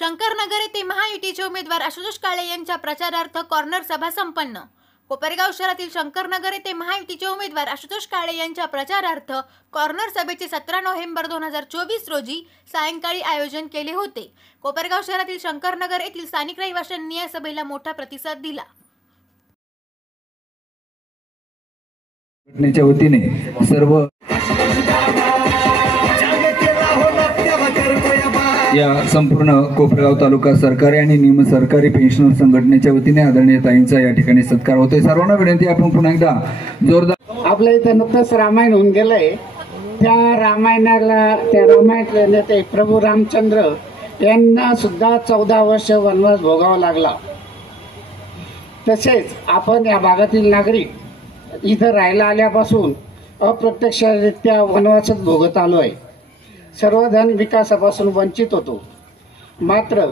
शंकरनगर येथे महायुतीचे उमेदवार आशुतोष काळे यांच्या प्रचारार्थ कॉर्नर सभा संपन्न। कोपरगाव शहरातील शंकरनगर येथे महायुतीचे उमेदवार आशुतोष काळे यांच्या प्रचारार्थ कॉर्नर सभेचे 17 नोव्हेंबर 2024 रोजी सायंकाळी आयोजन केले होते। कोपरगाव शहरातील शंकरनगर येथील स्थानिक रहिवाशांनी या सभेला मोठा प्रतिसाद दिला। घटनेच्या वतीने सर्व या संपूर्ण कोपरगाव तालुका सरकारी आणि निम सरकारी पेन्शनर संघटनेच्या वतीने आदरणीय ताईंचा या ठिकाणी सत्कार होतोय। सर्वांना विनंती, आपण पुन्हा एकदा जोरदार। आपल्या इथं नुकतंच रामायण होऊन गेलंय। त्या रामायणातले नेते प्रभू रामचंद्र यांना सुद्धा 14 वर्ष वनवास भोगावा लागला। तसेच आपण या भागातील नागरिक इथं राहायला आल्यापासून अप्रत्यक्षरित्या वनवासच भोगत आलो आहे। सर्वजण विकासापासून वंचित होतो, मात्र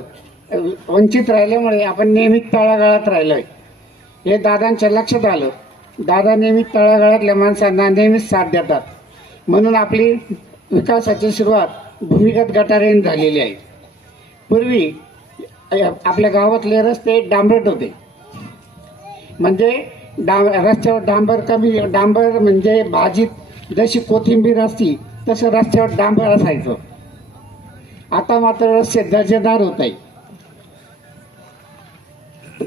वंचित राहिल्यामुळे आपण नेहमी तळागाळात राहिलोय। हे दादांच्या लक्षात आलं। दादा नेहमी तळागाळातल्या माणसांना नेहमीच साथ देतात, म्हणून आपली विकासाची सुरुवात भूमिगत गटारीने झालेली आहे। पूर्वी आपल्या गावातले रस्ते डांबरट होते, म्हणजे रस्त्यावर डांबर म्हणजे भाजीत जशी कोथिंबीर असती तसं रस्त्यावर डांबर असायचं। आता मात्र रस्ते दर्जेदार होत आहे।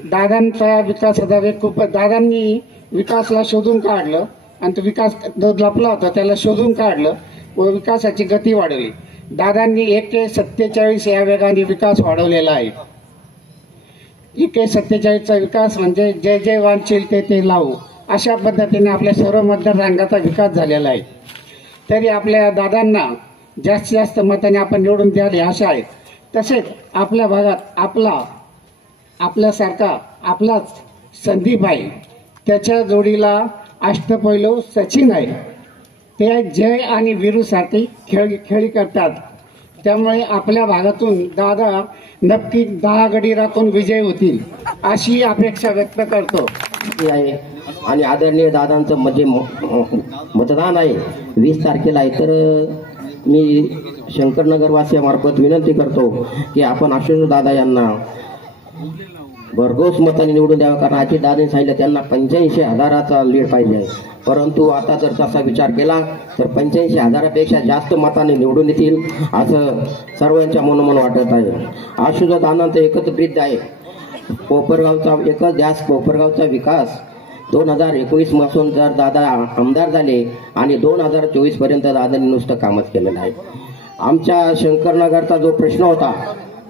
दादांचा विकासाचा दादांनी विकासला शोधून काढलं आणि तो विकास जो लपला होता त्याला शोधून काढलं व विकासाची गती वाढवली। दादांनी 1.47 या वेगाने विकास वाढवलेला आहे। 1.47चा विकास म्हणजे जय जय वांछील ते लावू, अशा पद्धतीने आपल्या सर्व मतदारसंघाचा विकास झालेला आहे। तरी आपल्या दादांना जास्तीत जास्त मताने आपण निवडून द्याल ही आशा आहे। तसेच आपल्या भागात आपल्यासारखा आपलाच संदीप आहे, त्याच्या जोडीला अष्टपैलू सचिन आहे। ते जय आणि वीरूसाठी खेळी करतात, त्यामुळे आपल्या भागातून दादा नक्की 10 गडी राखून विजय होतील अशी अपेक्षा व्यक्त करतो आहे। आणि आदरणीय दादांचं म्हणजे मतदान आहे 20 तारखेला आहे। तर मी शंकरनगरवासियामार्फत विनंती करतो की आपण आशुतोष दादा यांना भरघोस मताने निवडून द्यावं, कारण आधी दादांनी सांगितलं त्यांना 85,000चा लीड पाहिजे आहे। परंतु आता जर तसा विचार केला तर 85,000पेक्षा जास्त मताने निवडून येतील असं सर्वांच्या मनोमन वाटत आहे। आशुतोष दादांचं एकच ब्रीद आहे, कोपरगावचा एकच ध्यास, कोपरगावचा विकास। 2019 पासून जर दादा आमदार झाले आणि 2024 पर्यंत दादांनी नुसतं कामच केलेलं आहे। आमच्या शंकरनगरचा जो प्रश्न होता,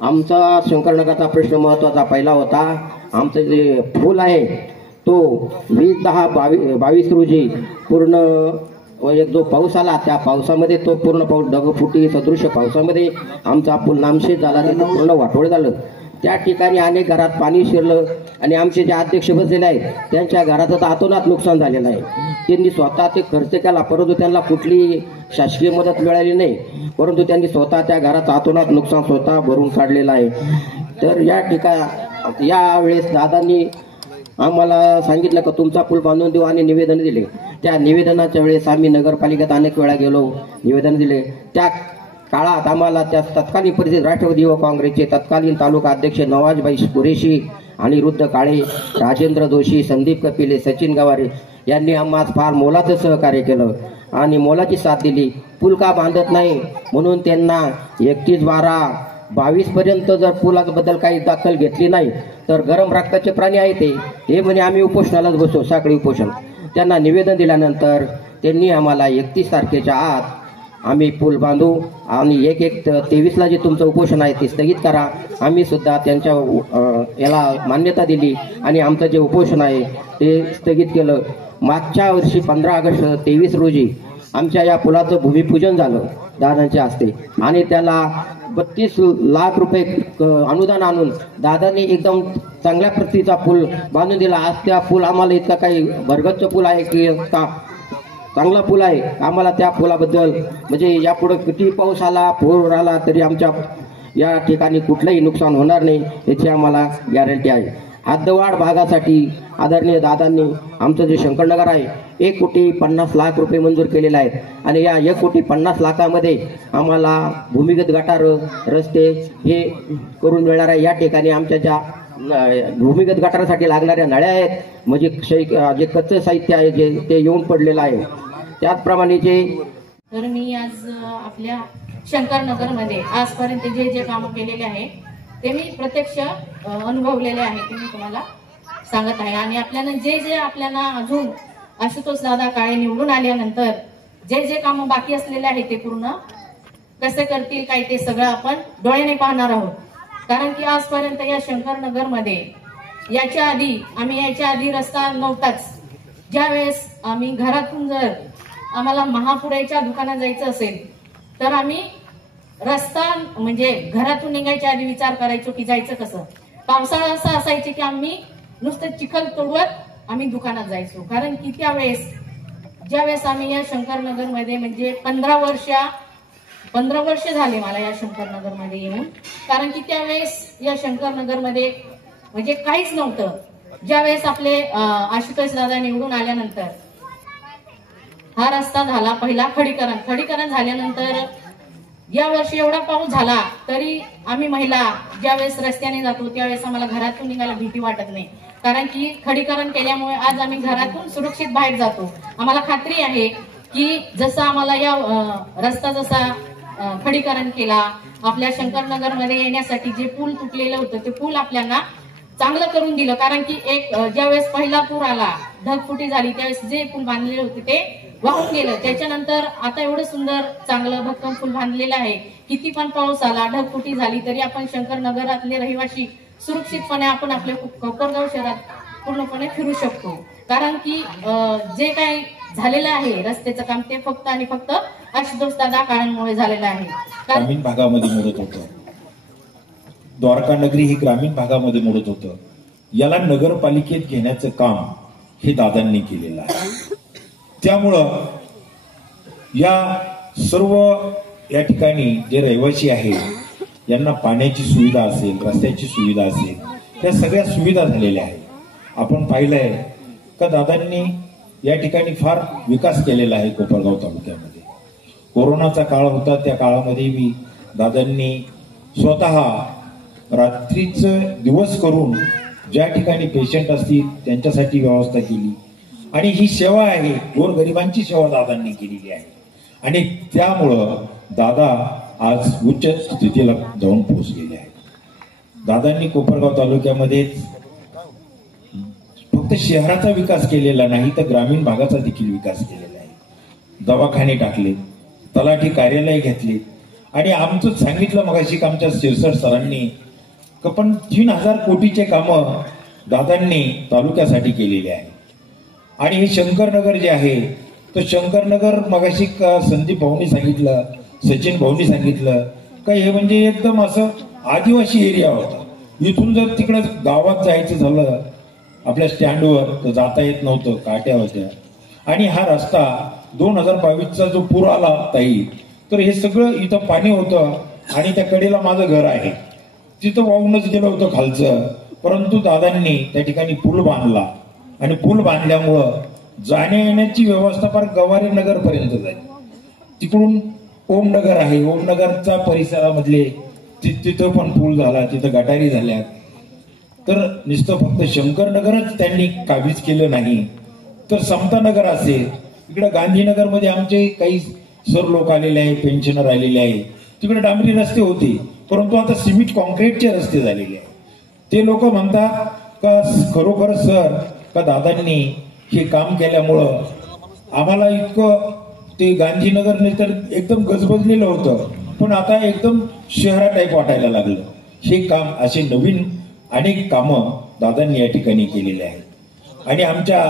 आमचा शंकरनगरचा प्रश्न महत्त्वाचा पहिला होता, आमचं जे पूल आहे तो 20/10/22 रोजी पूर्ण जो पाऊस आला त्या पावसामध्ये तो पूर्ण पाऊस ढगफुटी सदृश्य पावसामध्ये आमचा पूल नामशेष झाला, त्याचं पूर्ण वाटोळ झालं। त्या ठिकाणी अनेक घरात पाणी शिरलं आणि आमचे जे अध्यक्ष बसलेले आहेत त्यांच्या घराचं अतोनात नुकसान झालेलं आहे। त्यांनी स्वतः ते खर्च केला, परंतु त्यांना कुठली शासकीय मदत मिळाली नाही, परंतु त्यांनी स्वतः त्या घराचं अतोनात नुकसान स्वतः भरून काढलेलं आहे। तर या ठिकाणी यावेळेस दादांनी आम्हाला सांगितलं की तुमचा पूल बांधून देऊ आणि निवेदन दिले। त्या निवेदनाच्या वेळेस आम्ही नगरपालिकेत अनेक वेळा गेलो, निवेदन दिले। त्या काळात आम्हाला त्या तत्कालीन परिषद राष्ट्रवादी युवक काँग्रेसचे तत्कालीन तालुका अध्यक्ष नवाजभाई कुरेशी, अनिरुद्ध काळे, राजेंद्र जोशी, संदीप कपिले, सचिन गवारे यांनी आम्हाला फार मोलाचं सहकार्य केलं आणि मोलाची साथ दिली। पूल का बांधत नाही म्हणून त्यांना 31/12/22 पर्यंत जर पुलाबद्दल काही दखल घेतली नाही तर गरम रक्ताचे प्राणी आहे ते म्हणे आम्ही उपोषणालाच बसतो, साखळी उपोषण। त्यांना निवेदन दिल्यानंतर त्यांनी आम्हाला 31 तारखेच्या आत आम्ही पूल बांधू आणि 1/1/23ला जे तुमचं उपोषण आहे ते स्थगित करा। आम्ही सुद्धा त्यांच्या याला मान्यता दिली आणि आमचं जे उपोषण आहे ते स्थगित केलं। मागच्या वर्षी 15 ऑगस्ट 23 रोजी आमच्या या पुलाचं भूमिपूजन झालं दादांच्या हस्ते आणि त्याला 32 लाख रुपये अनुदान आणून दादांनी एकदम चांगल्या प्रतीचा पूल बांधून दिला। आज त्या पूल आम्हाला इतका काही भरगच्च पूल आहे की चांगला पूल आहे। आम्हाला त्या पुलाबद्दल म्हणजे यापुढे किती पाऊस आला, पूर आला तरी आमच्या या ठिकाणी कुठलंही नुकसान होणार नाही याची आम्हाला गॅरंटी आहे। हद्दवाढ भागासाठी आदरणीय दादांनी आमचं जे शंकरनगर आहे 1,50,00,000 रुपये मंजूर केलेले आहेत आणि या 1,50,00,000 आम्हाला भूमिगत गटार रस्ते हे करून मिळणार आहे। या ठिकाणी आमच्या ज्या भूमिगत गटारासाठी लागणाऱ्या नळ्या आहेत, म्हणजे जे कच्चं साहित्य आहे जे ते येऊन पडलेलं आहे, त्याचप्रमाणे तर मी आज आपल्या शंकरनगरमध्ये आजपर्यंत जे कामं केलेले आहे ते मी प्रत्यक्ष अनुभवलेले आहे ते मी तुम्हाला सांगत आहे। आणि आपल्याला जे आपल्याला अजून आशुतोष दादा काळे निवडून आल्यानंतर जे कामं बाकी असलेले आहे ते पूर्ण कसे करतील काय ते सगळं आपण डोळ्याने पाहणार आहोत। कारण की आजपर्यंत या शंकरनगरमध्ये याच्या आधी रस्ता नव्हताच। ज्यावेळेस आम्ही घरातून जर आम्हाला महापुराच्या दुकानात जायचं असेल तर आम्ही रस्ता म्हणजे घरातून निघायच्या आधी विचार करायचो की जायचं कसं। पावसाळा असा असायचे की आम्ही नुसतं चिखल तोडवत आम्ही दुकानात जायचो। कारण की ज्यावेळेस आम्ही या शंकरनगरमध्ये म्हणजे 15 वर्ष झाले मला या शंकरनगरमध्ये येऊन। कारण की त्यावेळेस या शंकरनगरमध्ये म्हणजे काहीच नव्हतं। ज्यावेळेस आपले आशुतोष दादा निवडून आल्यानंतर हा रस्ता झाला पहिला खडीकरण झाल्यानंतर या वर्षी एवढा पाऊस झाला तरी आम्ही महिला ज्यावेळेस रस्त्याने जातो त्यावेळेस आम्हाला घरातून निघायला भीती वाटत नाही। कारण की खडीकरण केल्यामुळे आज आम्ही घरातून सुरक्षित बाहेर जातो। आम्हाला खात्री आहे की जसं आम्हाला या रस्ता जसा खडीकरण केला, आपल्या शंकरनगरमध्ये येण्यासाठी जे पूल तुटलेलं होतं ते पूल आपल्याला चांगलं करून दिलं। कारण की ज्यावेळेस पहिला पूर आला, ढगफुटी झाली, त्यावेळेस जे पूल बांधलेले होते ते वाहून गेलं। त्याच्यानंतर आता एवढं सुंदर चांगलं भक्कम पूल बांधलेलं आहे, किती पण पाऊस आला, ढगफुटी झाली तरी आपण शंकरनगरातले रहिवासी सुरक्षितपणे आपण आपल्या कोपरगाव शहरात पूर्णपणे फिरू शकतो। कारण की जे काही झालेलं आहे रस्त्याचं काम ते फक्त आणि फक्त आशुतोष दादा काळांमुळे झालेलं आहे। ग्रामीण भागामध्ये मोडत होतं, द्वारका नगरी ही ग्रामीण भागामध्ये मोडत होतं। याला नगरपालिकेत घेण्याचं काम हे दादांनी केलेलं आहे। त्यामुळं या सर्व या ठिकाणी जे रहिवासी आहे यांना पाण्याची सुविधा असेल, रस्त्याची सुविधा असेल, या सगळ्या सुविधा झालेल्या आहेत। आपण पाहिलंय का दादांनी या ठिकाणी फार विकास केलेला आहे कोपरगाव तालुक्यामध्ये। कोरोनाचा काळ होता, त्या काळामध्ये मी दादांनी स्वतः रात्रीचं दिवस करून ज्या ठिकाणी पेशंट असतील त्यांच्यासाठी व्यवस्था केली आणि ही सेवा आहे, गोरगरिबांची सेवा दादांनी केलेली आहे। आणि त्यामुळं दादा आज उच्च स्थितीला जाऊन पोहोचलेले आहेत। दादांनी कोपरगाव तालुक्यामध्ये फक्त शहराचा विकास केलेला नाही तर ग्रामीण भागाचा देखील विकास केलेला आहे। दवाखाने टाकले, तलाठी कार्यालय घेतले आणि आमचं सांगितलं मगाशी आमच्या शिरसट सरांनी पण 3,000 कोटीचे कामं दादांनी तालुक्यासाठी केलेले आहे। आणि हे शंकरनगर जे आहे तर शंकरनगर मगाशी संदीप भाऊनी सांगितलं, सचिन भाऊनी सांगितलं का हे म्हणजे एकदम असं आदिवासी एरिया होता। इथून जर तिकडे गावात जायचं झालं आपल्या स्टँडवर तर जाता येत नव्हतं, काट्या होत्या। आणि हा रस्ता 2022चा जो पूर आला ताई, तर हे सगळं इथं पाणी होतं आणि त्या कडेला माझं घर आहे, तिथं वाहूनच गेलं होतं खालचं। परंतु दादांनी त्या ठिकाणी पूल बांधला आणि पूल बांधल्यामुळं जाण्या येण्याची व्यवस्था फार गवारे नगर पर्यंत झाली। तिकडून ओमनगर आहे, ओमनगरच्या परिसरामधले तिथं पण पूल झाला, तिथं गटारी झाल्या। तर नुसतं फक्त शंकरनगरच त्यांनी काबीज केलं नाही तर समतानगर असेल, इकडे गांधीनगरमध्ये आमचे काही सर लोक आलेले आहे, पेन्शनर आलेले आहे, तिकडे डांबरी रस्ते होते परंतु आता सिमेंट कॉन्क्रीटचे रस्ते झालेले आहे। ते लोक म्हणतात का खरोखर सर का दादांनी हे काम केल्यामुळं आम्हाला इतकं ते गांधीनगरने तर एकदम गजबजलेलं होतं पण आता एकदम शहरा टाईप वाटायला लागलं। हे काम असे नवीन अनेक कामं दादांनी या ठिकाणी केलेले आहेत। आणि आमच्या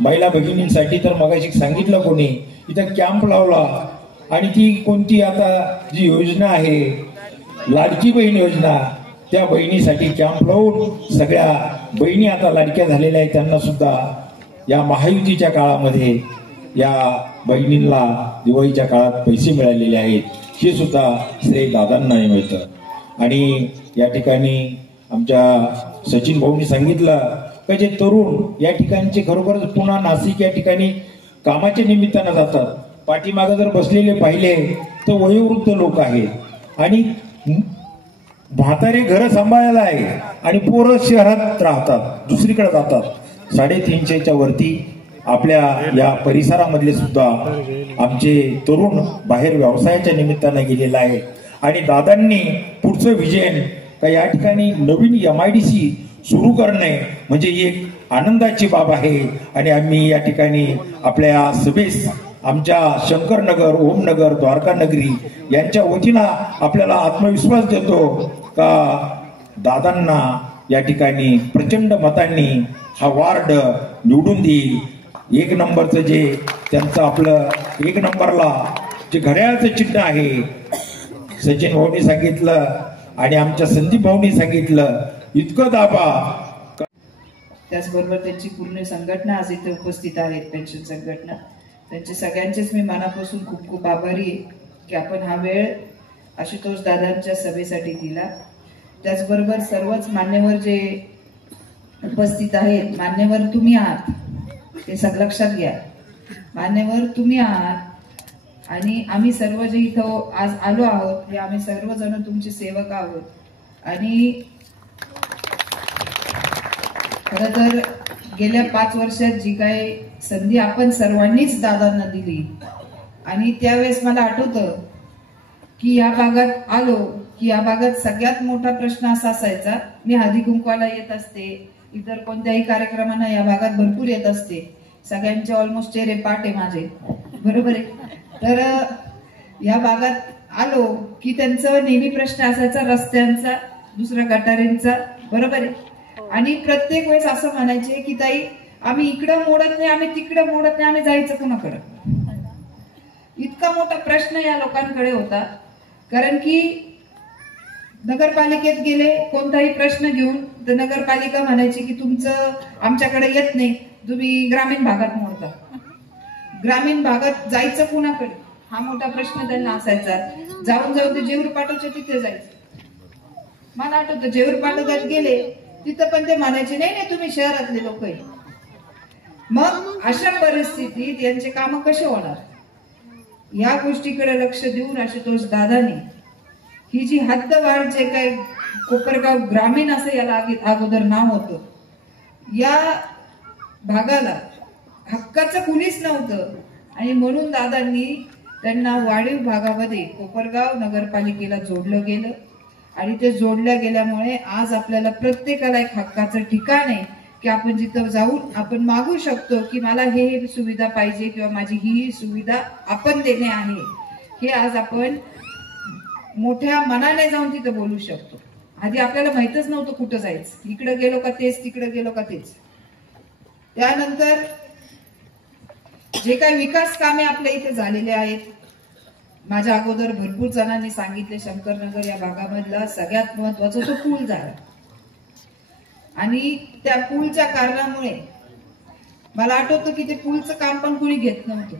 महिला भगिनींसाठी तर मगाशी सांगितलं कोणी इथं कॅम्प लावला आणि ती कोणती आता जी योजना आहे लाडकी बहीण योजना, त्या बहिणीसाठी कॅम्प लावून सगळ्या बहिणी आता लाडक्या झालेल्या आहेत, त्यांना सुद्धा या महायुतीच्या काळामध्ये या बहिणींना दिवाळीच्या काळात पैसे मिळालेले आहेत, हे सुद्धा श्रेय दादांना मिळतं। आणि या ठिकाणी आमच्या सचिन भाऊनी सांगितलं की जे तरुण या ठिकाणचे खरोखरच पुन्हा नाशिक या ठिकाणी कामाच्या निमित्तानं जातात. पाठीमागे जर बसलेले पाहिले तर वयोवृद्ध लोक आहेत आणि म्हातारे घरं सांभाळायला आहे आणि पोरं शहरात राहतात, दुसरीकडे जातात. 350च्या वरती आपल्या या परिसरामधले सुद्धा आमचे तरुण बाहेर व्यवसायाच्या निमित्तानं गेलेला आहे. आणि दादांनी पुढचं विजन का या ठिकाणी नवीन MIDC सुरू करणे म्हणजे एक आनंदाची बाब आहे. आणि आम्ही या ठिकाणी आपल्या सभेस आमच्या शंकरनगर, ओमनगर, द्वारकानगरी यांच्या वतीनं आपल्याला आत्मविश्वास देतो का दादांना या ठिकाणी प्रचंड मतांनी हा वार्ड निवडून देईल. 1 नंबरचं जे त्यांचं आपलं 1 नंबरला जे घड्याळाचं चिन्ह आहे, सचिन भाऊनी सांगितलं आणि आमच्या संदीप भाऊनी सांगितलं, इतकं दाबा. त्याचबरोबर त्यांची पूर्ण संघटना आज इथे उपस्थित आहेत, पेन्शन संघटना. त्यांचे सगळ्यांचेच मी मनापासून खूप खूप आभारी आहे की आपण हा वेळ आशुतोष दादांच्या सभेसाठी दिला. त्याचबरोबर सर्वच मान्यवर जे उपस्थित आहेत, मान्यवर तुम्ही आहात हे सगळं लक्षात घ्या. मान्यवर तुम्ही आहात आणि आम्ही सर्व जे इथं आज आलो आहोत हे आम्ही सर्वजण तुमचे सेवक आहोत. आणि खरं तर गेल्या 5 वर्षात जी काही संधी आपण सर्वांनीच दादांना दिली आणि त्यावेळेस मला आठवतं की या भागात आलो की या भागात सगळ्यात मोठा प्रश्न असा असायचा, मी हळदी कुंकवाला येत असते, इतर कोणत्याही कार्यक्रमांना या भागात भरपूर येत असते, सगळ्यांचे ऑलमोस्ट चेहरे पाठ आहे माझे, बरोबर आहे. तर या भागात आलो की त्यांचं नेहमी प्रश्न असायचा रस्त्यांचा, दुसऱ्या गटारींचा, बरोबर आहे. आणि प्रत्येक वेळेस असं म्हणायचे की ताई आम्ही इकडं मोडत नाही, आम्ही तिकडं मोडत नाही, आम्ही जायचं कुणाकडं. इतका मोठा प्रश्न या लोकांकडे होता. कारण की नगरपालिकेत गेले कोणताही प्रश्न घेऊन तर नगरपालिका म्हणायची की तुमचं आमच्याकडे येत नाही, तुम्ही ग्रामीण भागात मोडता. ग्रामीण भागात जायचं कुणाकडे हा मोठा प्रश्न त्यांना असायचा. जाऊन जाऊन ते जेऊर पाटोच्या तिथे जायचं. मला आठवतं जेऊर पाटोच्यात गेले तिथं पण ते म्हणायचे नाही नाही तुम्ही शहरातले लोक आहे. मग अशा परिस्थितीत यांचे काम कसे होणार, या गोष्टीकडे लक्ष देऊन आशुतोष दादानी ही जी हद्दवाढ जे काही कोपरगाव ग्रामीण असं याला अगोदर नाव होतं, या भागाला हक्काचं कुणीच नव्हतं आणि म्हणून दादांनी त्यांना वाढीव भागामध्ये कोपरगाव नगरपालिकेला जोडलं गेलं. आणि ते जोडल्या गेल्यामुळे आज आपल्याला प्रत्येकाला एक हक्काचं ठिकाण आहे की आपण जिथं जाऊन आपण मागू शकतो की मला हे सुविधा पाहिजे किंवा माझी ही सुविधा आपण देणे आहे. हे आज आपण मोठ्या मनाने जाऊन तिथं बोलू शकतो. आधी आपल्याला माहितच नव्हतं कुठं जायचं, इकडे गेलो का तेच, तिकडे गेलो का तेच. त्यानंतर जे काही विकास कामे आपल्या इथे झालेले आहेत, माझ्या अगोदर भरपूर जणांनी सांगितले, शंकरनगर या भागामधला सगळ्यात महत्वाचा तो पूल झाला. आणि त्या पूलच्या कारणामुळे मला आठवतं की ते पूलचं काम पण कुणी घेत नव्हतं.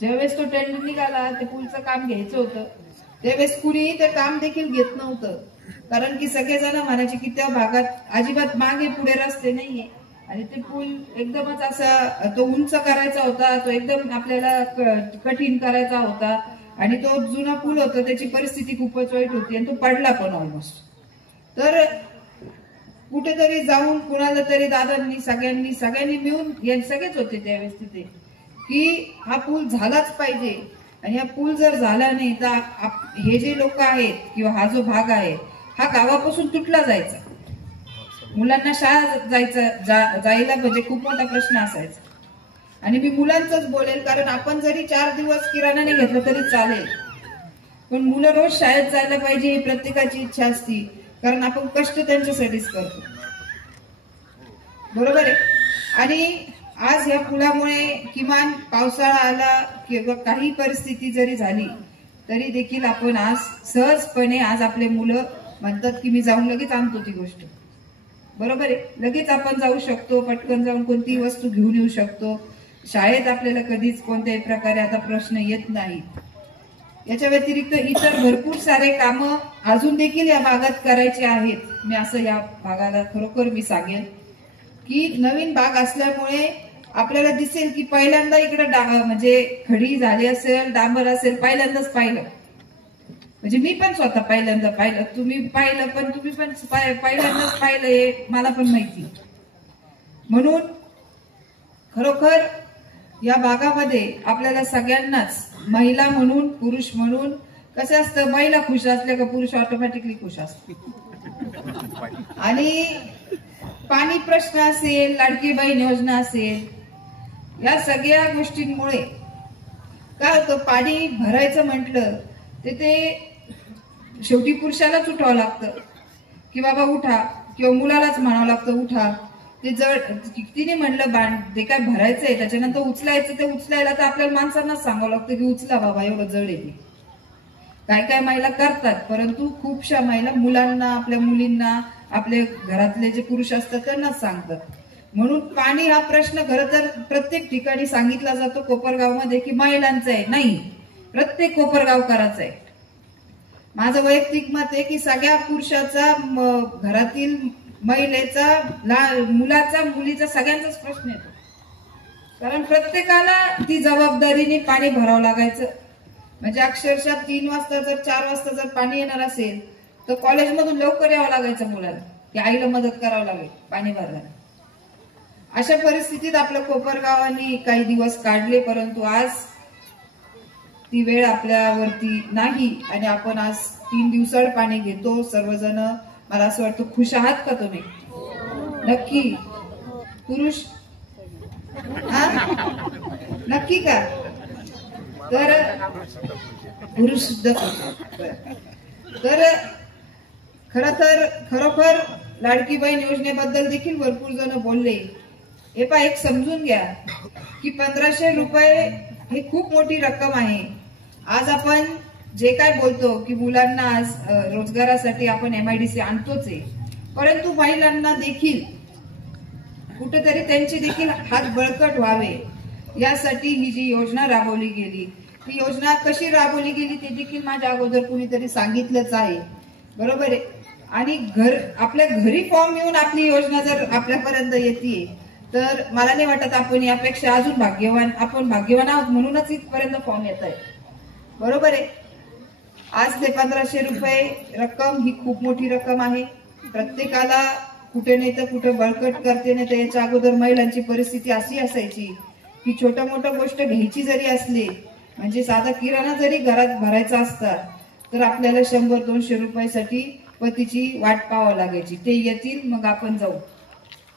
ज्यावेळेस तो टेंडर निघाला ते पूलचं काम घ्यायचं होतं त्यावेळेस कुणीही ते काम देखील घेत नव्हतं. कारण की सगळेजण म्हणायचे की त्या भागात अजिबात मागे पुढे रस्ते नाहीये आणि ते पूल एकदमच असा तो उंच करायचा होता, तो एकदम आपल्याला कठीण करायचा होता आणि तो जुना पूल होता त्याची परिस्थिती खूपच वाईट होती आणि तो पडला पण ऑलमोस्ट. तर कुठेतरी जाऊन कुणाला तरी दादांनी सगळ्यांनी मिळून सगळेच होते त्यावेळेस तिथे की हा पूल झालाच पाहिजे आणि हा पूल जर झाला नाही तर हे जे लोक आहेत किंवा हा जो भाग आहे हा गावापासून तुटला जायचा. मुलांना शाळा जायला म्हणजे खूप मोठा प्रश्न असायचा. आणि मी मुलांचंच बोलेल कारण आपण जरी 4 दिवस किराणाने घेतलं तरी चालेल, पण मुलं रोज शाळेत जायला पाहिजे ही प्रत्येकाची इच्छा असती कारण आपण कष्ट त्यांच्यासाठीच करतो, बरोबर आहे. आणि आज या पुलामुळे किमान पावसाळा आला किंवा काही परिस्थिती जरी झाली तरी देखील आपण आज सहजपणे आज आपले मुलं म्हणतात की मी जाऊन लगेच आणतो ती गोष्ट, बरोबर आहे. लगेच आपण जाऊ शकतो, पटकन जाऊन कोणतीही वस्तू घेऊन येऊ शकतो. शाळेत आपल्याला कधीच कोणत्याही प्रकारे आता प्रश्न येत नाहीत. याच्या व्यतिरिक्त इतर भरपूर सारे कामं अजून देखील या भागात करायचे आहेत. मी असं या भागाला खरोखर मी सांगेन की नवीन भाग असल्यामुळे आपल्याला दिसेल की पहिल्यांदा इकडे म्हणजे खडी झाली असेल, डांबर असेल, पहिल्यांदाच पाहिलं. म्हणजे मी पण स्वतः पहिल्यांदा पाहिलं, तुम्ही पाहिलं, पण तुम्ही पण पहिल्यांदाच पाहिलं हे मला पण माहिती. म्हणून खरोखर या भागामध्ये आपल्याला सगळ्यांनाच महिला म्हणून, पुरुष म्हणून, कसं असतं, महिला खुश असल्या का पुरुष ऑटोमॅटिकली खुश असतो. आणि पाणी प्रश्न असेल, लाडकी बहीण योजना असेल, या सगळ्या गोष्टींमुळे काय होतं, पाणी भरायचं म्हटलं ते शेवटी पुरुषालाच उठावं लागतं की बाबा उठा, किंवा मुलालाच म्हणावं लागतं उठा. ते जड कितीने म्हणलं ते काय भरायचंय त्याच्यानंतर उचलायचं, ते उचलायला तर आपल्याला माणसांनाच सांगावं लागतं की उचला बाबा, एवढं जड येते. काय काय महिला करतात, परंतु खूपशा महिला मुलांना, आपल्या मुलींना, आपल्या घरातले जे पुरुष असतात त्यांनाच सांगतात. म्हणून पाणी हा प्रश्न खरं तर प्रत्येक ठिकाणी सांगितला जातो कोपरगावमध्ये की महिलांचा आहे, नाही, प्रत्येक कोपरगावकराचा आहे. माझं वैयक्तिक मत आहे की सगळ्या पुरुषाचा, घरातील महिलेचा, मुलाचा, मुलीचा, सगळ्यांचाच प्रश्न येतो. कारण प्रत्येकाला ती जबाबदारीने पाणी भरावं लागायचं. म्हणजे अक्षरशः 3 वाजता जर 4 वाजता जर पाणी येणार असेल तर कॉलेजमधून लवकर यावं लागायचं मुलाला, की आईला मदत करावं लागेल पाणी भरायला. अशा परिस्थितीत आपल्या कोपरगावांनी काही दिवस काढले, परंतु आज ती वेळ आपल्यावरती नाही आणि आपण आज 3 दिवसाआड पाणी घेतो. सर्वजण मला असं वाटतं खुश आहात का तुम्ही? नक्की? पुरुष नक्की का? तर पुरुष सुद्धा. तर खरोखर लाडकी बहीण योजनेबद्दल देखील भरपूर जण बोलले. हे पहा, एक समजून घ्या की 1500 रुपये ही खूप मोठी रक्कम आहे. आज आपण जे काय बोलतो की मुलांना आज रोजगारासाठी आपण MIDC आणतोच आहे, परंतु महिलांना देखील कुठेतरी त्यांचे देखील हात बळकट व्हावे यासाठी ही जी योजना राबवली गेली, ती योजना कशी राबवली गेली ते देखील माझ्या अगोदर कुणीतरी सांगितलंच आहे, बरोबर आहे. आणि आपल्या घरी फॉर्म येऊन आपली योजना जर आपल्यापर्यंत येते तर मला नाही वाटत आपण यापेक्षा अजून भाग्यवान आहोत, म्हणूनच इथपर्यंत फॉर्म येत आहे, बरोबर आहे. आज ते 1500 रुपये रक्कम ही खूप मोठी रक्कम आहे. प्रत्येकाला कुठे नाही तर कुठे बळकट करते. नाही तर याच्या अगोदर महिलांची परिस्थिती अशी असायची की छोट्या मोठ्या गोष्ट घ्यायची जरी असली, म्हणजे साधा किराणा जरी घरात भरायचा असता तर आपल्याला 100-200 रुपयासाठी पतीची वाट पाहावी लागायची. ते येतील मग आपण जाऊ,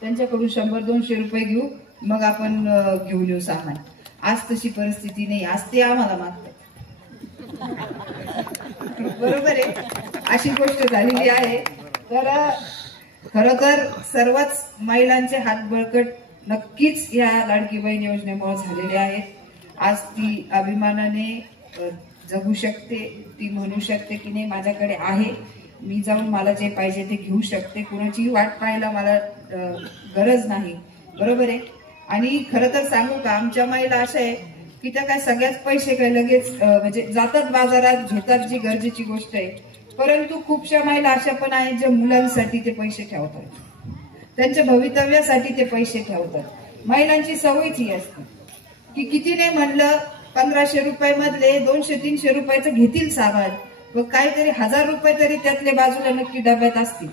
त्यांच्याकडून 100-200 रुपये घेऊ, मग आपण घेऊन येऊ सामान. आज तशी परिस्थिती नाही. आज ते आम्हाला मागतात, बरोबर आहे. अशी गोष्ट झालेली आहे. तर खरं तर सर्वच महिलांचे हात बळकट नक्कीच या लाडकी बहीण योजनेमुळे झालेले आहेत. आज ती अभिमानाने जगू शकते, ती म्हणू शकते की नाही माझ्याकडे आहे, मी जाऊन मला जे पाहिजे ते घेऊ शकते, कुणाची वाट पाहायला मला गरज नाही, बरोबर आहे. आणि खरं तर सांगू का, आमच्या महिला अशा आहे की त्या काय सगळ्याच पैसे काय लगेच म्हणजे जातात बाजारात, घेतात, जी गरजेची गोष्ट आहे. परंतु खूपशा महिला अशा पण आहेत ज्या मुलांसाठी ते पैसे ठेवतात, त्यांच्या भवितव्यासाठी ते पैसे ठेवतात. महिलांची सवयच ही असते की किती नाही म्हणलं 1500 रुपये मधले 200-300 रुपयाचं घेतील सामान, व काहीतरी 1000 रुपये तरी त्यातले बाजूला नक्की डब्यात असतील.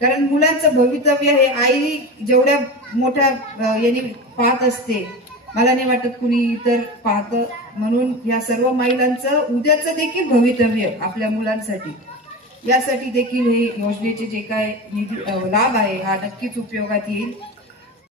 कारण मुलांचं भवितव्य हे आई जेवढ्या मोठ्या यांनी पाहत असते, मला नाही वाटत कुणी इतर पाहतं. म्हणून या सर्व महिलांचं उद्याचं देखील भवितव्य आपल्या मुलांसाठी, यासाठी देखील हे योजनेचे जे काय निधी लाभ आहे हा नक्कीच उपयोगात येईल.